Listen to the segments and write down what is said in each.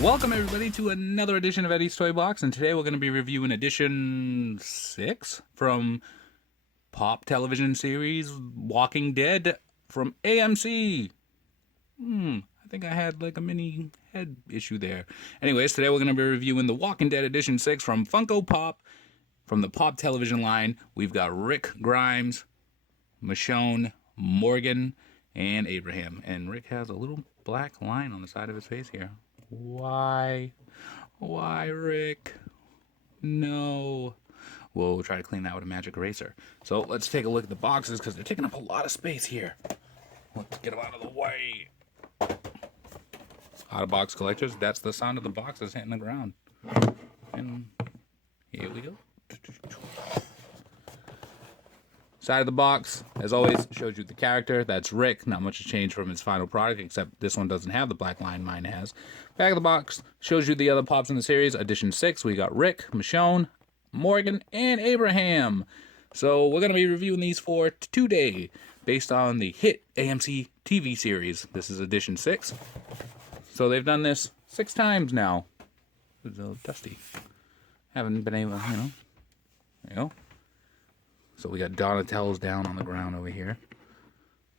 Welcome everybody to another edition of Eddie's Toy Box, and today we're going to be reviewing edition 6 from Pop television series Walking Dead from AMC. I think I had like a mini head issue there. Anyways, today we're going to be reviewing the Walking Dead edition 6 from Funko Pop from the Pop television line. We've got Rick Grimes, Michonne, Morgan, and Abraham. And Rick has a little black line on the side of his face here. Why? Why, Rick? No. We'll try to clean that with a magic eraser. So let's take a look at the boxes because they're taking up a lot of space here. Let's get them out of the way. Out of box collectors, that's the sound of the boxes hitting the ground. And here we go. Side of the box, as always, shows you the character. That's Rick. Not much has changed from his final product, except this one doesn't have the black line. Mine has. Back of the box shows you the other Pops in the series. Edition 6, we got Rick, Michonne, Morgan, and Abraham. So we're going to be reviewing these for today, based on the hit AMC TV series. This is Edition 6. So they've done this 6 times now. It's a little dusty. Haven't been able, There you go. So we got Donatello's down on the ground over here.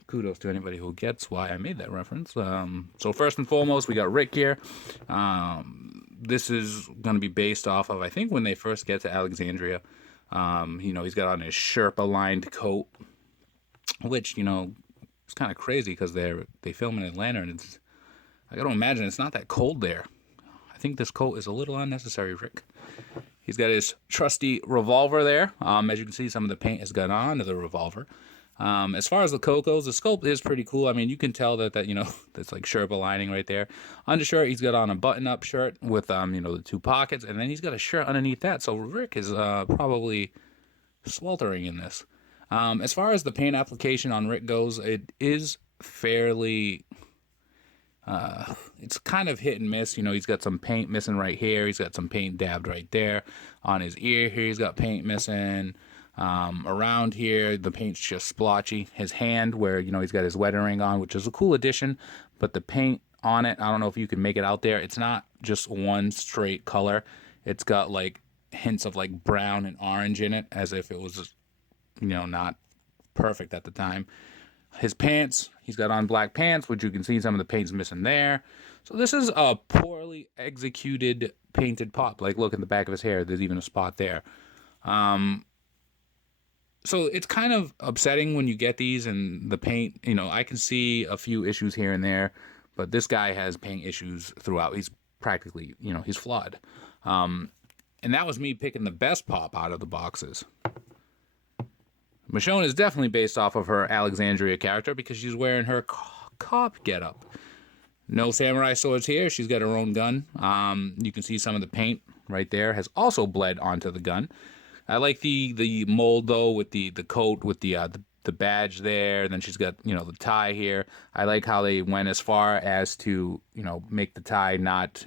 Kudos to anybody who gets why I made that reference. So first and foremost, we got Rick here. This is going to be based off of, I think, when they first get to Alexandria. He's got on his Sherpa-lined coat, which, it's kind of crazy because they film in Atlanta, and I got to imagine it's not that cold there. I think this coat is a little unnecessary, Rick. He's got his trusty revolver there. As you can see, some of the paint has gone on to the revolver. As far as the coat goes, the sculpt is pretty cool. I mean, you can tell that that's like Sherpa lining right there. Undershirt, he's got on a button-up shirt with, the 2 pockets, and then he's got a shirt underneath that. So Rick is probably sweltering in this. As far as the paint application on Rick goes, it is fairly... it's kind of hit and miss. He's got some paint missing right here. He's got some paint dabbed right there. On his ear here, he's got paint missing. Around here, the paint's just splotchy. His hand, where, he's got his wedding ring on, which is a cool addition, but the paint on it, I don't know if you can make it out there. It's not just one straight color. It's got, like, hints of, like, brown and orange in it, as if it was, not perfect at the time. His pants, he's got on black pants, which you can see some of the paint's missing there. So this is a poorly executed painted Pop. Like, look in the back of his hair. There's even a spot there. So it's kind of upsetting when you get these and the paint, I can see a few issues here and there, but this guy has paint issues throughout. He's practically, he's flawed. And that was me picking the best Pop out of the boxes. Michonne is definitely based off of her Alexandria character because she's wearing her cop getup. No samurai swords here. She's got her own gun. You can see some of the paint right there has also bled onto the gun. I like the mold though with the coat with the badge there. And then she's got the tie here. I like how they went as far as to make the tie not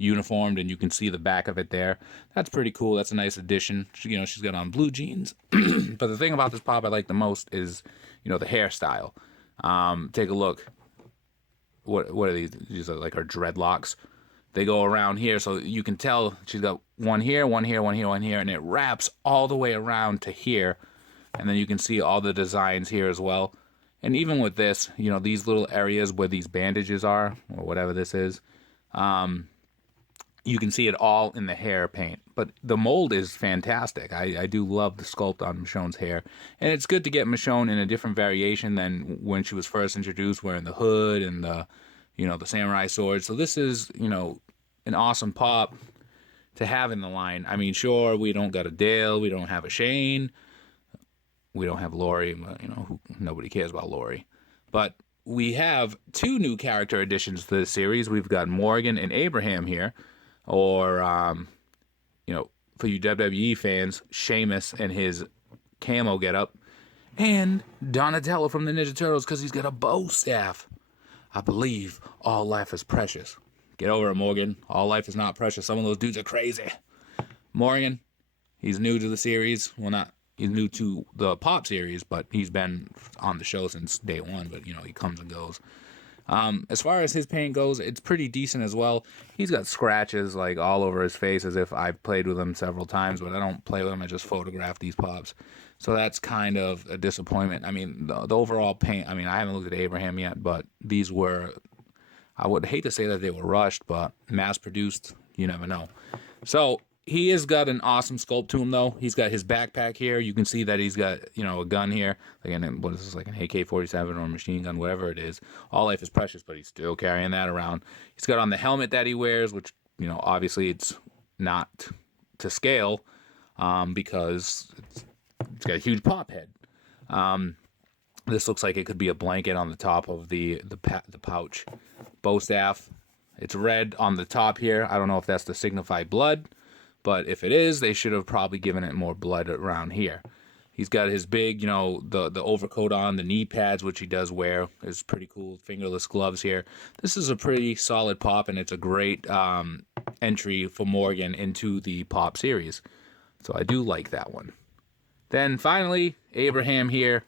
uniformed, and you can see the back of it there. That's pretty cool. That's a nice addition. She's got on blue jeans. But the thing about this Pop I like the most is, the hairstyle. Take a look. What are these? These are like her dreadlocks. They go around here, so you can tell she's got one here, one here, one here, one here, and it wraps all the way around to here. And then you can see all the designs here as well. And even with this, these little areas where these bandages are, or whatever this is, you can see it all in the hair paint. But the mold is fantastic. I do love the sculpt on Michonne's hair. And it's good to get Michonne in a different variation than when she was first introduced, wearing the hood and the samurai sword. So this is, an awesome Pop to have in the line. I mean, sure, we don't got a Dale. We don't have a Shane. We don't have Lori. But, nobody cares about Lori. But we have 2 new character additions to this series. We've got Morgan and Abraham here. Or, for you WWE fans, Sheamus and his camo getup. And Donatello from the Ninja Turtles because he's got a bow staff. I believe all life is precious. Get over it, Morgan. All life is not precious. Some of those dudes are crazy. Morgan, he's new to the series. Well, he's new to the Pop series, but he's been on the show since day one. But, he comes and goes. As far as his paint goes, it's pretty decent as well. He's got scratches like all over his face as if I've played with him several times, but I don't play with him. I just photograph these pops. So that's kind of a disappointment. I mean, the overall paint, I mean, I haven't looked at Abraham yet, but these were, I would hate to say that they were rushed, but mass produced, you never know. So he has got an awesome sculpt to him, though. He's got his backpack here. You can see that he's got, you know, a gun here. Again, what is this, like an AK-47 or a machine gun, whatever it is. All life is precious, but he's still carrying that around. He's got on the helmet that he wears, which, you know, obviously it's not to scale because it's got a huge pop head. This looks like it could be a blanket on the top of the pouch. Bow staff. It's red on the top here. I don't know if that's to signify blood. But if it is, they should have probably given it more blood around here. He's got his big, you know, the overcoat on, the knee pads, which he does wear. Is pretty cool. Fingerless gloves here. This is a pretty solid pop, and it's a great entry for Morgan into the pop series. So I do like that one. Then finally, Abraham here.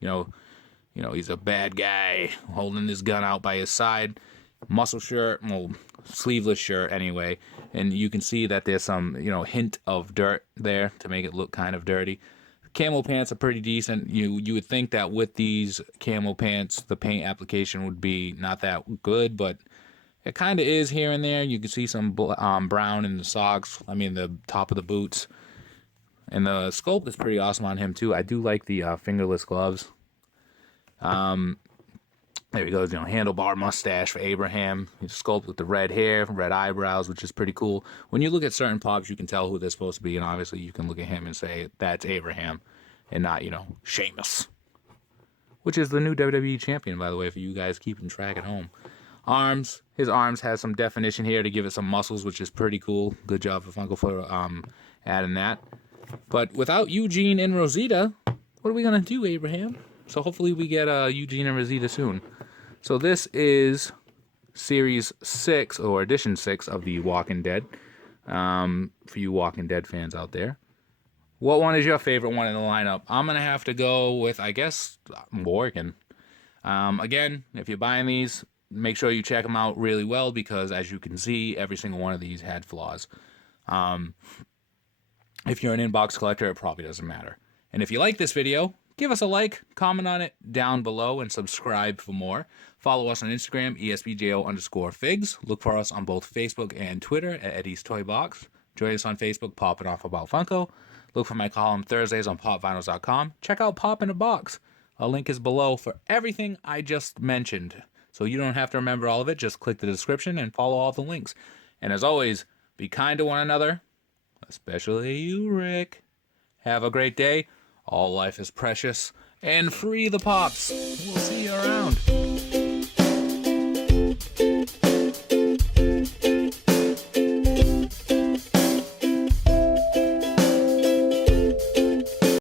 You know, he's a bad guy holding his gun out by his side. Muscle shirt, well, sleeveless shirt anyway, and you can see that there's some, you know, hint of dirt there to make it look kind of dirty. Camo pants are pretty decent. You would think that with these camo pants, the paint application would be not that good, but it kind of is here and there. You can see some brown in the socks. I mean, the top of the boots, and the sculpt is pretty awesome on him too. I do like the fingerless gloves. There he goes, you know, handlebar mustache for Abraham. He's sculpted with the red hair, red eyebrows, which is pretty cool. When you look at certain pops, you can tell who they're supposed to be, and obviously you can look at him and say, that's Abraham, and not, you know, Sheamus. Which is the new WWE champion, by the way, for you guys keeping track at home. Arms. His arms has some definition here to give it some muscles, which is pretty cool. Good job for Funko for adding that. But without Eugene and Rosita, what are we going to do, Abraham? So hopefully we get Eugene and Rosita soon. So this is Series 6, or Edition 6 of the Walking Dead, for you Walking Dead fans out there. What one is your favorite one in the lineup? I'm going to have to go with, I guess, Morgan. Again, if you're buying these, make sure you check them out really well, because as you can see, every single one of these had flaws. If you're an inbox collector, it probably doesn't matter. And if you like this video, give us a like, comment on it down below, and subscribe for more. Follow us on Instagram, ESBJO_figs. Look for us on both Facebook and Twitter at EddiesToyBox. Join us on Facebook, Popping Off About Funko. Look for my column Thursdays on PopVinyls.com. Check out Pop in a Box. A link is below for everything I just mentioned. So you don't have to remember all of it. Just click the description and follow all the links. And as always, be kind to one another, especially you, Rick. Have a great day. All life is precious. And free the pops. We'll see you around.